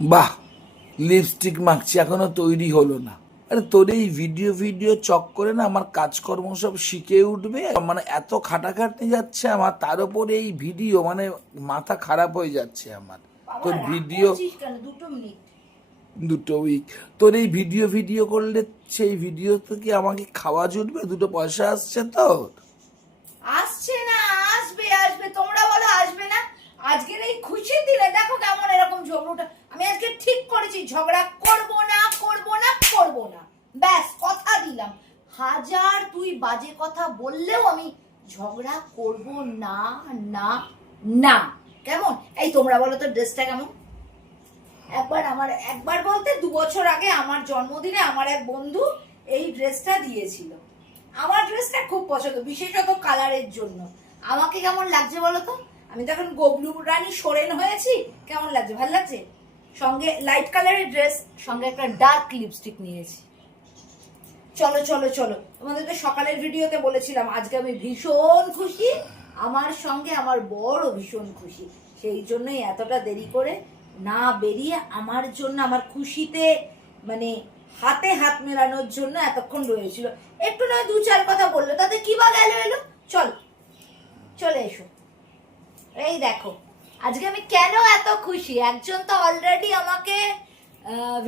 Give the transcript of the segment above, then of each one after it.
বাহ, লিপস্টিক মাখছি এখনো তৈরি হলো না। আরে তোর এই ভিডিও ভিডিও চক্করে না আমার কাজকর্ম সব শিখে উঠবে। মানে এত খাটাখাটনি যাচ্ছে আমার, তার উপরে এই ভিডিও, মানে মাথা খারাপ হয়ে যাচ্ছে আমার। তোর ভিডিও 2 উইক, তোর এই ভিডিও ভিডিও করলে সেই ভিডিও থেকে আমাকে খাওয়া জুটবে, 2 পয়সা আসছে তোর? আসছে না, আসবে আসবে, তোমরা বলো আসবে না। আজকের এই খুশির দিনে দেখো কেমন এরকম ঝগড়াটা। আমি আজকে ঠিক করেছি ঝগড়া করব না, করব না, করব না, ব্যাস কথা দিলাম। হাজার তুই বাজে কথা বললেও আমি ঝগড়া করব না, না, না। কেমন এই তোমরা বলো তো ড্রেসটা কেমন? একবার বলতে 2 বছর আগে আমার জন্মদিনে আমার এক বন্ধু এই ড্রেসটা দিয়েছিল। আমার ড্রেসটা খুব পছন্দ, বিশেষত কালারের জন্য। আমাকে কেমন লাগছে বলো তো? আমি তো এখন গবলু রানী সোরেন হয়েছি। কেমন লাগছে? ভালো লাগছে? সঙ্গে লাইট কালারের ড্রেস, সঙ্গে একটা ডার্ক লিপস্টিক নিয়েছি। চলো চলো চলো, তোমাদের তো সকালের ভিডিওতে বলেছিলাম আজকে আমি ভীষণ খুশি, আমার সঙ্গে আমার বড় ভীষণ খুশি। সেই জন্যই এতটা দেরি করে না বেরিয়ে আমার জন্য, আমার খুশিতে মানে হাতে হাত মেলানোর জন্য এতক্ষণ রয়েছিল। একটু নয় 2-4 কথা বললো, তাতে কি বা গেল এলো। চল চলে এসো। এই দেখো আজকে আমি কেন এত খুশি। একজন তো অলরেডি আমাকে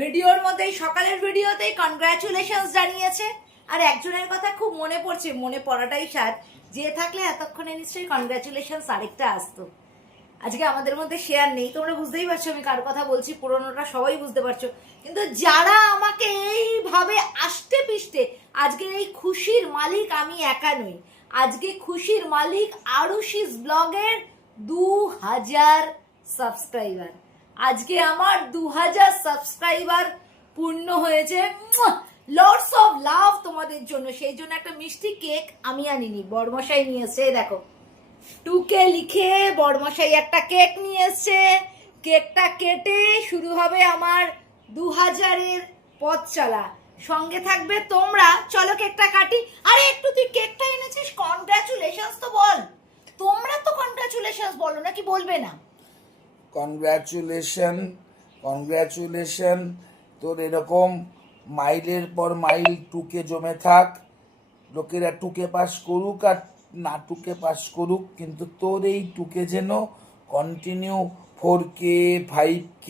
ভিডিওর মধ্যেই, সকালের ভিডিওতেই কনগ্রাচুলেশনস জানিয়েছে। আর একজনের কথা খুব মনে পড়ছে, মনে পড়াটাই সাথ, যে থাকলে এতক্ষণে নিশ্চয়ই কনগ্রাচুলেশনস আরেকটা আসতো। আজকে আমাদের মধ্যে শেয়ার নেই, তোমরা বুঝতেই পারছো আমি কার কথা বলছি, পুরোনোটা সবাই বুঝতে পারছো। কিন্তু যারা আমাকে এইভাবে আষ্টে পিষ্টে, আজকের এই খুশির মালিক আমি একা নই। আজকে খুশির মালিক আরুষিস ব্লগের 2000 সাবস্ক্রাইবার। আজকে আমার 2000 সাবস্ক্রাইবার পূর্ণ হয়েছে। লটস অফ লাভ তোমাদের জন্য। সেই জন্য একটা মিষ্টি কেক আমি আনিনি, বড়মশাই নিয়ে এসেছে। দেখো 2K লিখে বড়মশাই একটা কেক নিয়ে এসছে। কেকটা কেটে শুরু হবে আমার 2000-এর পথ চলা। সঙ্গে থাকবে তোমরা। চলো কেকটা কাটি। আরে একটু তুই কেকটা এনেছিস, কনগ্রাচুলেশনস তো বল। তোমরা তো কনগ্রাচুলেশনস বলো না, কি বলবে না? Congratulation, congratulation. তোর এরকম মাইলের পর মাইল 2K জমে থাক। লোকেরা 2K পাস করুক আর না 2K পাস করুক, কিন্তু তোর এই 2K যেন কন্টিনিউ 4K 5K,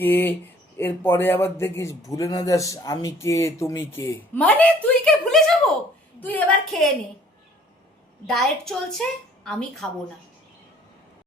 এরপরে আবার দেখিস ভুলে না যাস আমি কে তুমি কে। মানে তুই কে ভুলে যাব? তুই এবার খেয়ে নে, ডায়েট চলছে, আমি খাবো না।